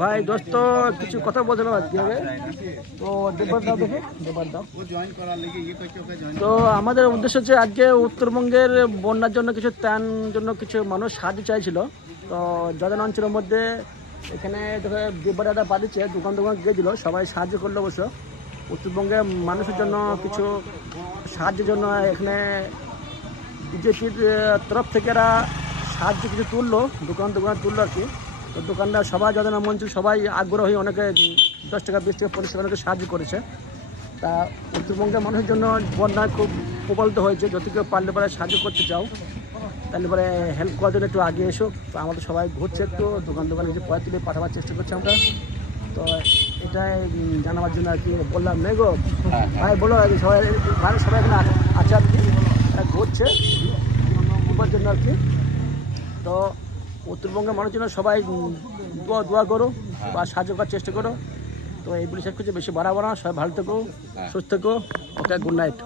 ভাই দোস্ত কিছু কথা বলছিলাম আজকে তো দেবার দাও দেখে দেবার দাও। তো আমাদের উদ্দেশ্য হচ্ছে আজকে উত্তরবঙ্গের বন্যার জন্য কিছু ত্রাণ জন্য কিছু মানুষ সাহায্য চাইছিল। তো যজন অঞ্চলের মধ্যে এখানে দেববার দাদা পাঠিয়েছে, দোকান গিয়েছিল, সবাই সাহায্য করলো। অবশ্য উত্তরবঙ্গের মানুষের জন্য কিছু সাহায্যের জন্য এখানে বিজেপির তরফ থেকে এরা সাহায্য কিছু তুললো, দোকান তুললো আর কি। তো দোকানদার সবাই যখন মঞ্চ সবাই আগ্রহী, অনেকে 10 টাকা 20 টাকা 50 টাকা অনেকে সাহায্য করেছে। তা উত্তরবঙ্গের মানুষের জন্য বন্যায় খুব প্রবলিত হয়েছে। যদি কেউ পারলে পরে সাহায্য করতে চাও তাহলে পরে হেল্প করার জন্য একটু আগে এসো। তো আমাদের সবাই ঘুরছে, একটু দোকানে যে পয়সা তুলে পাঠাবার চেষ্টা করছি আমরা। তো এটাই জানাবার জন্য আর কি বললাম। নেই গো ভাই, বলো আর কি, সবাই এখানে আছে আর কি, ঘুরছে ঘুরবার জন্য আর কি। তো উত্তরবঙ্গের মানুষের জন্য সবাই দোয়া করো বা সাহায্য করার চেষ্টা করো। তো এইগুলি শেষ করছে, বেশি বাড়াবো না। সবাই ভালো থেকো, সুস্থ থেকো। ওকে, গুড নাইট।